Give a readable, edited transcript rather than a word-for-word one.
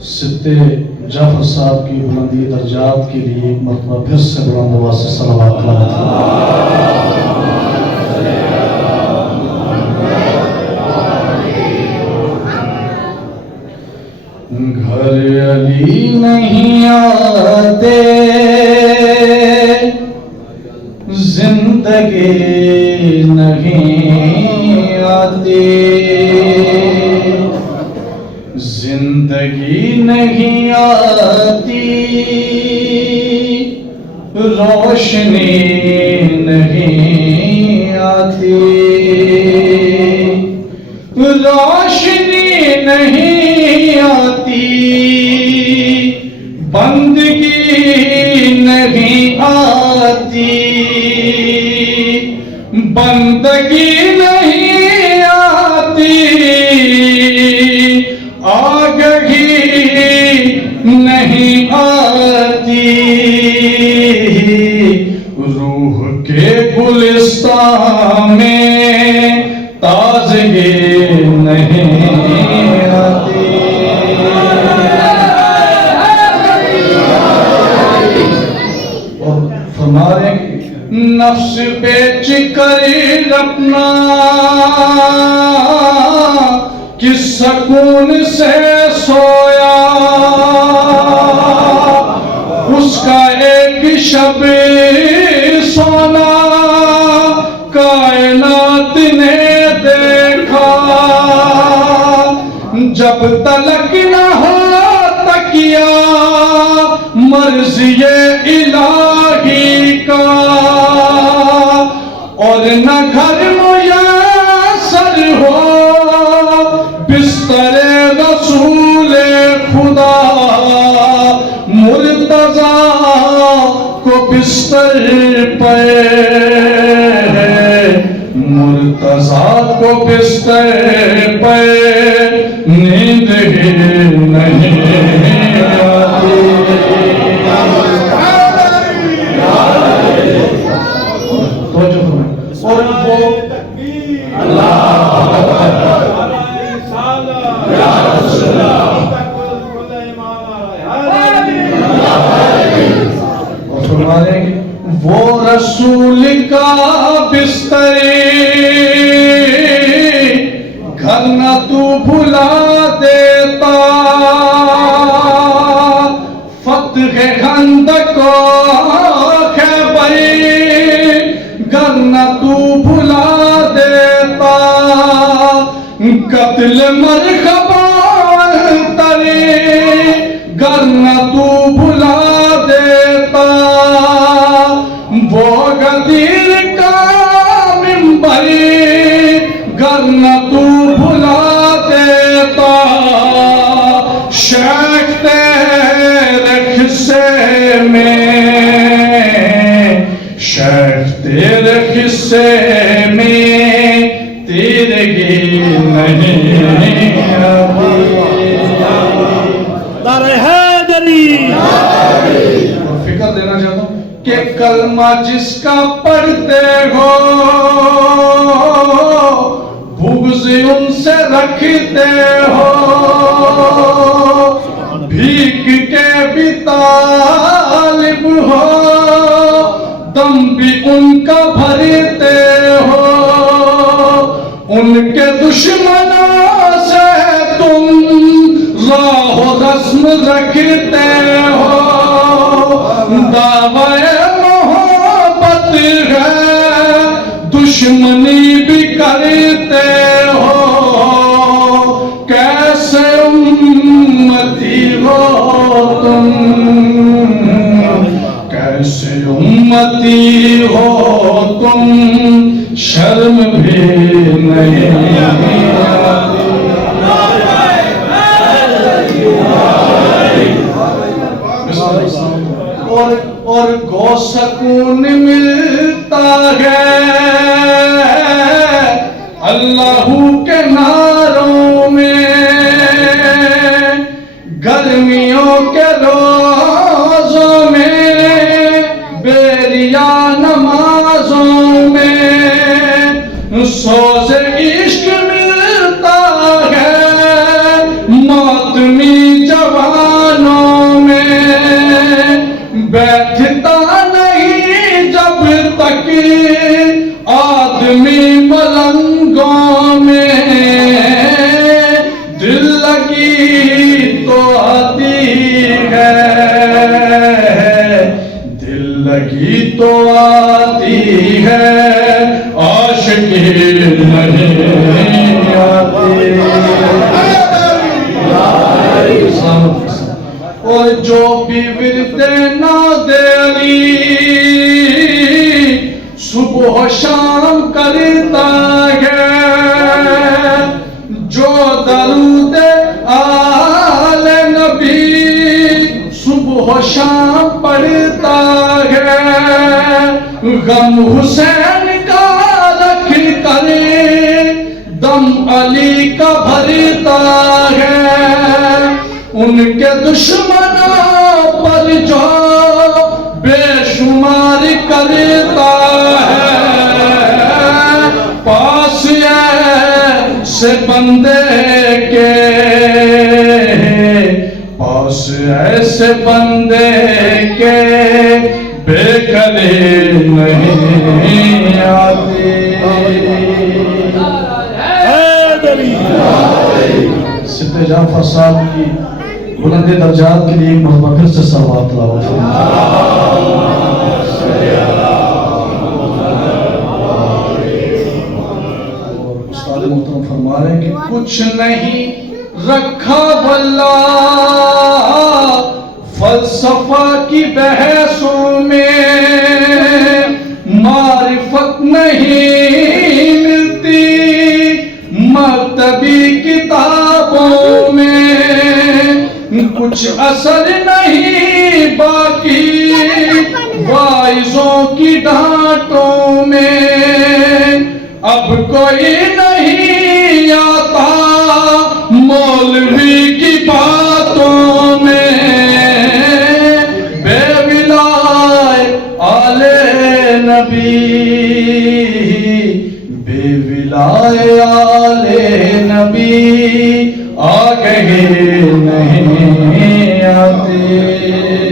सिद्दे जाफर साहब की बुलंदी दर्जात के लिए एक मरतबा फिर से बुलंद आवाज़ से सलावत घर अली नहीं आते जिंदगी नहीं आती, जिंदगी नहीं आती, रोशनी नहीं आती, रोशनी नहीं आती, बंदगी नहीं आती, बंदगी नहीं आती, आगही नहीं आती, रूह के गुलिस्तान में ताज़गी नहीं आती। और फरमा रहे नफ्स बेच कर अपना किस सकून से सोया, उसका एक शब सोना कायनात ने देखा, जब तलक न हो तकिया मर्ज़ी इलाही का, और न घर मुयस्सर हो बिस्तरे रसूल खुदा, मुर्तज़ा को बिस्तर पे, मुर्तज़ा को बिस्तर पे नींद ही नहीं आती। और वो वो रसूल का बिस्तरी घर न तू भुला देता, फतह खंदक को खैबर घर न तू भुला देता, कत्ल मरहबा तरे घर न तू भुला देता, वो गदीर का मिंबर घर न तू भुला देता, शेख तेरे किस्से में, शेख तेरे किस्से में तेरगी नहीं आती। नारे हैदरी। और फिक्र देना चाहता हूँ कि कलमा जिसका पढ़ते हो बुग़्ज़ उनसे रखते हो, भीख के भी तालिब हो, दम भी उनका भरते हो, उनके दुश्मनों से तुम राह रस्म रखते हो, दावे मोहब्बत है दुश्मनी भी करते हो, कैसे उम्मती हो तुम, कैसे उम्मती हो तुम, शर्म भी नहीं आती। और गो सकून मिलता है अल्लाह के नारों में, गर्मियों के रोज़ों में, बेरिया नमाजों में, सोज़े इश्क मिलता है मातमी जवान तो आती है, दिल लगी तो आती है, आशिकी नहीं आती। और जो भी विरदे नादे अली सुबह शाम करता है, जो दरूद आले नबी सुबह शाम पढ़ता है, गम हुसैन का रख करे दम अली का भरता है, उनके दुश्मनों पर जो बेशुमार करता है, पास ऐसे बंदे के, पास ऐसे बंदे के बेकले नहीं आते। सिद्दे जाफर साहब की बुलंद दर्जात के लिए मोहब्बत फिर से सलावत लाओ। और उस्ताद मोहतरम फरमा रहे हैं कि कुछ नहीं रखा वल्ला फलसफा की बहसों में, मारिफत नहीं मिलती मकतबी किताबों में, कुछ असर नहीं बाकी वाइजों की डांटों में, अब कोई नहीं आता मौलवी की बातों में, बेविलाए आले नबी, बेविलाए आले नबी आ गए नहीं आते।